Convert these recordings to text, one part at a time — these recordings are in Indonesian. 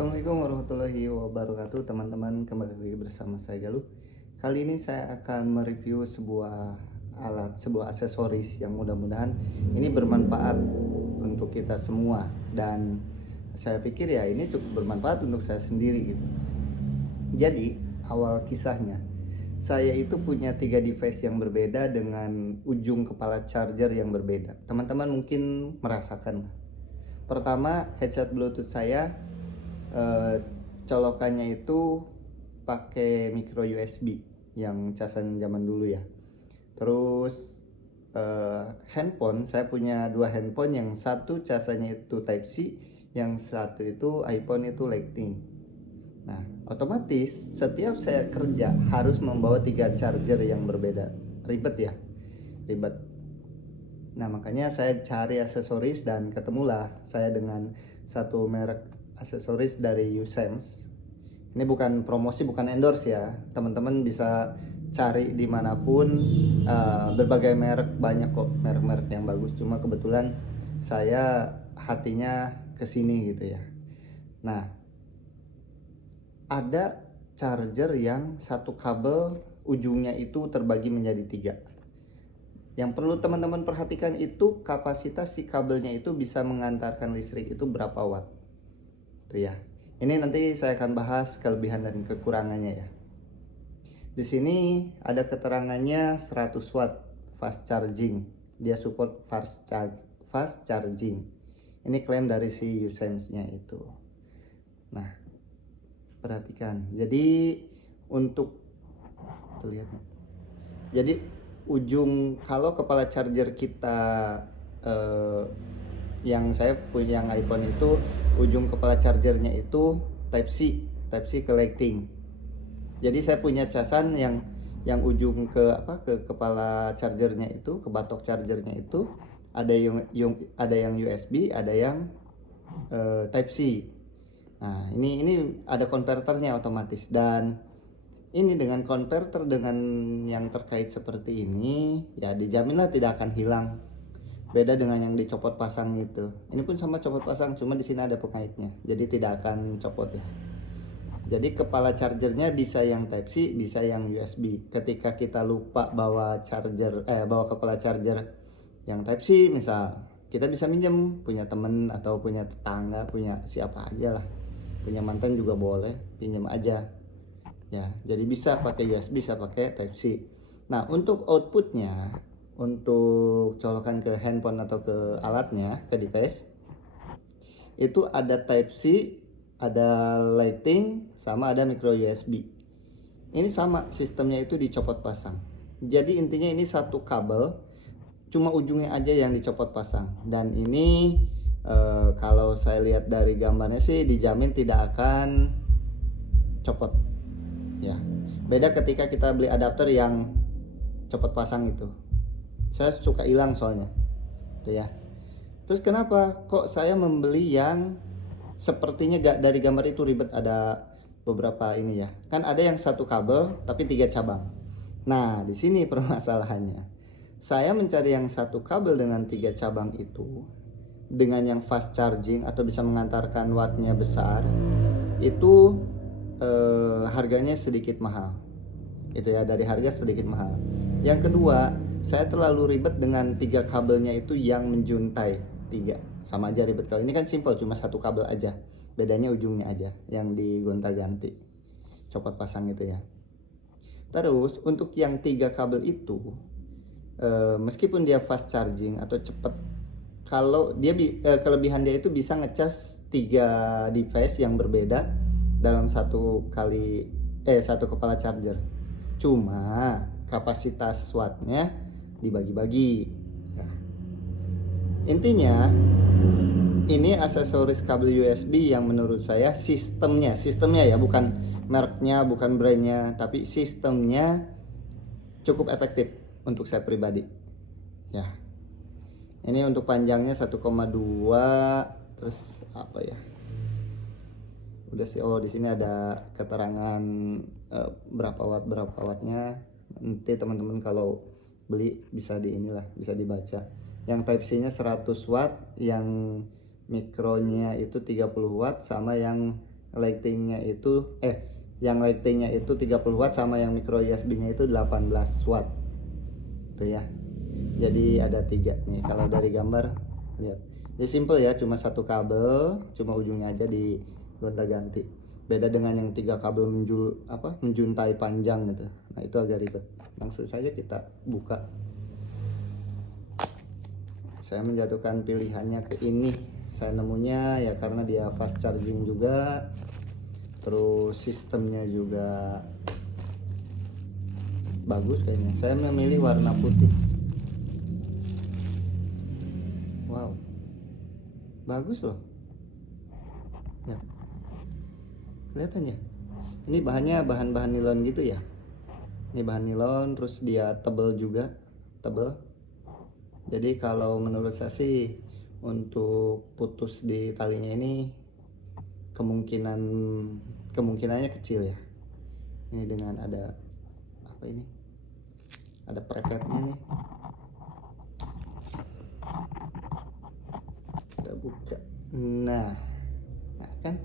Assalamualaikum warahmatullahi wabarakatuh teman-teman, kembali lagi bersama saya Galuh. Kali ini saya akan mereview sebuah aksesoris yang mudah-mudahan ini bermanfaat untuk kita semua. Dan saya pikir ya ini cukup bermanfaat untuk saya sendiri gitu. Jadi awal kisahnya, saya itu punya 3 device yang berbeda dengan ujung kepala charger yang berbeda. Teman-teman mungkin merasakan. Pertama, headset Bluetooth saya colokannya itu pakai micro USB yang casan zaman dulu ya. Terus handphone, saya punya 2 handphone, yang satu casanya itu Type C, yang satu itu iPhone itu Lightning. Nah, otomatis setiap saya kerja harus membawa 3 charger yang berbeda. Ribet ya, ribet. Nah, makanya saya cari aksesoris dan ketemulah saya dengan satu merek aksesoris dari Usems. Ini bukan promosi, bukan endorse ya. Teman-teman bisa cari dimanapun, berbagai merek, banyak kok merek-merek yang bagus. Cuma kebetulan saya hatinya kesini gitu ya. Nah, ada charger yang satu kabel ujungnya itu terbagi menjadi 3. Yang perlu teman-teman perhatikan itu kapasitas si kabelnya itu bisa mengantarkan listrik itu berapa watt. Tuh ya. Ini nanti saya akan bahas kelebihan dan kekurangannya ya. Di sini ada keterangannya 100 watt fast charging. Dia support fast charging. Ini klaim dari si Usems-nya itu. Nah, perhatikan. Jadi untuk terlihatnya. Jadi kalau kepala charger kita yang saya punya yang iPhone itu, ujung kepala chargernya itu Type C ke Lightning. Jadi saya punya casan yang ujung ke kepala chargernya itu, ke batok chargernya itu ada yang USB, ada yang Type C. Nah, ini ada konverternya otomatis, dan ini dengan konverter dengan yang terkait seperti ini ya dijaminlah tidak akan hilang. Beda dengan yang dicopot pasang itu. Ini pun sama copot pasang, cuma di sini ada pengaitnya, jadi tidak akan copot ya. Jadi kepala chargernya bisa yang Type C, bisa yang USB. Ketika kita lupa bawa kepala charger yang Type C, misal kita bisa minjem punya temen atau punya tetangga, punya siapa aja lah, punya mantan juga boleh, pinjam aja ya. Jadi bisa pakai USB, bisa pakai Type C. Nah, untuk outputnya, untuk colokan ke handphone atau ke alatnya, ke device, itu ada Type C, ada Lightning, sama ada micro USB. Ini sama sistemnya, itu dicopot pasang. Jadi intinya ini satu kabel, cuma ujungnya aja yang dicopot pasang. Dan ini kalau saya lihat dari gambarnya sih dijamin tidak akan copot ya. Beda ketika kita beli adapter yang copot pasang itu, saya suka hilang soalnya tuh ya. Terus kenapa kok saya membeli yang sepertinya gak dari gambar itu ribet, ada beberapa ini ya, kan ada yang satu kabel tapi 3 cabang. Nah, di sini permasalahannya, saya mencari yang satu kabel dengan 3 cabang itu dengan yang fast charging atau bisa mengantarkan wattnya besar itu harganya sedikit mahal itu ya, dari harga sedikit mahal. Yang kedua, saya terlalu ribet dengan 3 kabelnya itu yang menjuntai 3, sama aja ribet. Kalau ini kan simple, cuma satu kabel aja, bedanya ujungnya aja yang digonta-ganti, copot pasang itu ya. Terus untuk yang 3 kabel itu, meskipun dia fast charging atau cepet, kalau dia kelebihan dia itu bisa ngecas 3 device yang berbeda dalam satu kepala charger. Cuma kapasitas wattnya dibagi-bagi. Nah, intinya ini aksesoris kabel USB yang menurut saya sistemnya ya, bukan mereknya, bukan brandnya, tapi sistemnya cukup efektif untuk saya pribadi ya. Ini untuk panjangnya 1,2, terus apa ya, udah sih. Oh, di sini ada keterangan berapa wattnya. Nanti teman-teman kalau beli bisa bisa dibaca. Yang Type C nya 100 watt, yang mikronya itu 30 watt, sama yang lightingnya itu yang lightingnya itu 30 watt sama yang micro USB nya itu 18 watt tuh ya. Jadi ada 3 nih kalau dari gambar lihat. Ini simple ya, cuma satu kabel, cuma ujungnya aja di gonta-ganti. Beda dengan yang 3 kabel menjuntai panjang gitu. Nah itu agak ribet. Langsung saja kita buka. Saya menjatuhkan pilihannya ke ini. Saya nemunya ya karena dia fast charging juga, terus sistemnya juga bagus kayaknya. Saya memilih warna putih. Wow, bagus loh ya, kelihatannya. Ini bahannya bahan nilon gitu ya. Ini bahan nilon, terus dia tebel juga, tebel. Jadi kalau menurut saya sih untuk putus di talinya ini kemungkinannya kecil ya. Ini dengan ada apa ini? Ada prepetnya nih. Kita buka. Nah kan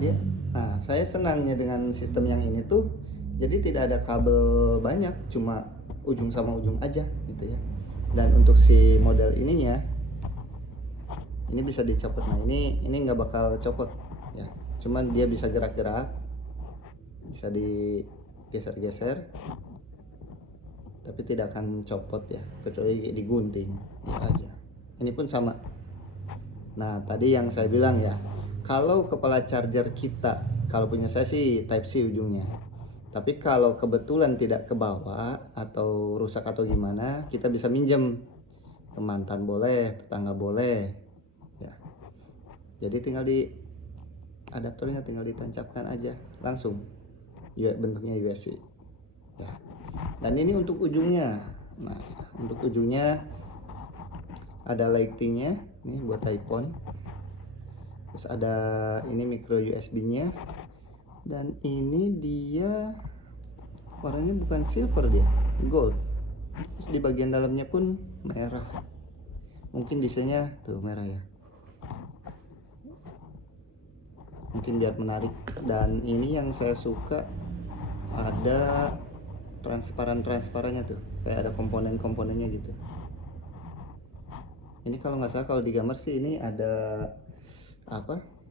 dia. Nah, saya senangnya dengan sistem yang ini tuh, jadi tidak ada kabel banyak, cuma ujung sama ujung aja gitu ya. Dan untuk si model ininya, ini bisa dicopot. Nah ini nggak bakal copot ya, cuman dia bisa gerak-gerak, bisa digeser-geser, tapi tidak akan copot ya, kecuali digunting ya aja. Ini pun sama. Nah tadi yang saya bilang ya, kalau kepala charger kita, kalau punya saya sih Type C ujungnya, tapi kalau kebetulan tidak kebawa atau rusak atau gimana, kita bisa minjem ke mantan boleh, tetangga boleh ya. Jadi tinggal di adaptornya tinggal ditancapkan aja langsung, bentuknya USB ya. Dan ini untuk ujungnya. Nah untuk ujungnya ada lightingnya nih buat iPhone, terus ada ini micro USB nya, dan ini dia warnanya bukan silver, dia gold. Terus di bagian dalamnya pun merah, mungkin desainnya tuh merah ya, mungkin biar menarik. Dan ini yang saya suka, ada transparannya tuh, kayak ada komponen-komponennya gitu. Ini kalau nggak salah, kalau digambar sih ini ada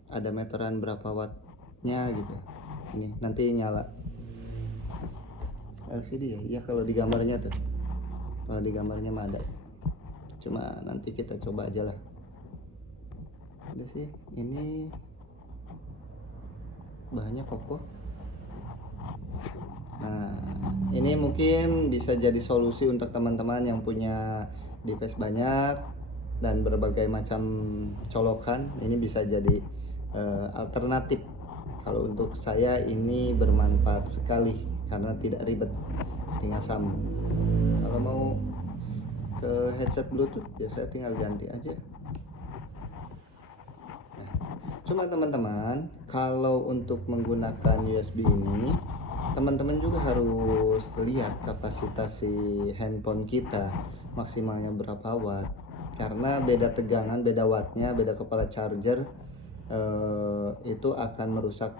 ada meteran berapa wattnya gitu. Ini nanti nyala LCD ya. Iya kalau digambarnya tuh, kalau digambarnya mah ada, cuma nanti kita coba aja lah. Udah sih, ini bahannya kokoh. Nah ini mungkin bisa jadi solusi untuk teman-teman yang punya device banyak dan berbagai macam colokan. Ini bisa jadi alternatif. Kalau untuk saya ini bermanfaat sekali karena tidak ribet, tinggal sambung. Kalau mau ke headset Bluetooth ya saya tinggal ganti aja. Nah, cuma teman-teman, kalau untuk menggunakan USB ini, teman-teman juga harus lihat kapasitas si handphone kita maksimalnya berapa watt, karena beda tegangan, beda wattnya, beda kepala charger itu akan merusak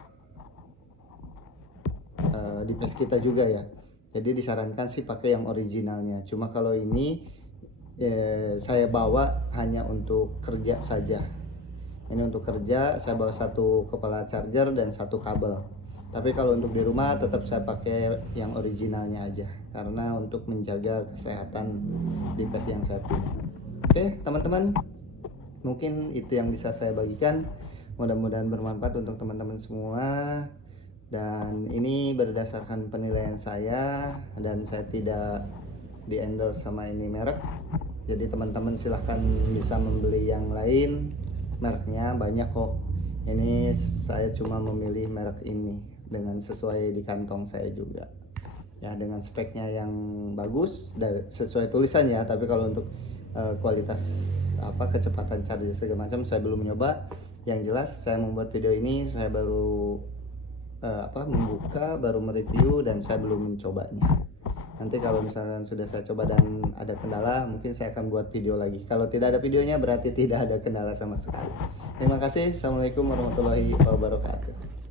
device kita juga ya. Jadi disarankan sih pakai yang originalnya. Cuma kalau ini saya bawa hanya untuk kerja saja. Ini untuk kerja, saya bawa satu kepala charger dan satu kabel. Tapi kalau untuk di rumah tetap saya pakai yang originalnya aja, karena untuk menjaga kesehatan device yang saya punya. Oke teman-teman, mungkin itu yang bisa saya bagikan. Mudah-mudahan bermanfaat untuk teman-teman semua. Dan ini berdasarkan penilaian saya, dan saya tidak di endorse sama ini merek. Jadi teman-teman silahkan bisa membeli yang lain, mereknya banyak kok. Ini saya cuma memilih merek ini dengan sesuai di kantong saya juga ya, dengan speknya yang bagus dan sesuai tulisan ya. Tapi kalau untuk kualitas kecepatan charger segala macam saya belum mencoba. Yang jelas saya membuat video ini, saya baru membuka, baru mereview, dan saya belum mencobanya. Nanti kalau misalkan sudah saya coba dan ada kendala, mungkin saya akan buat video lagi. Kalau tidak ada videonya berarti tidak ada kendala sama sekali. Terima kasih. Assalamualaikum warahmatullahi wabarakatuh.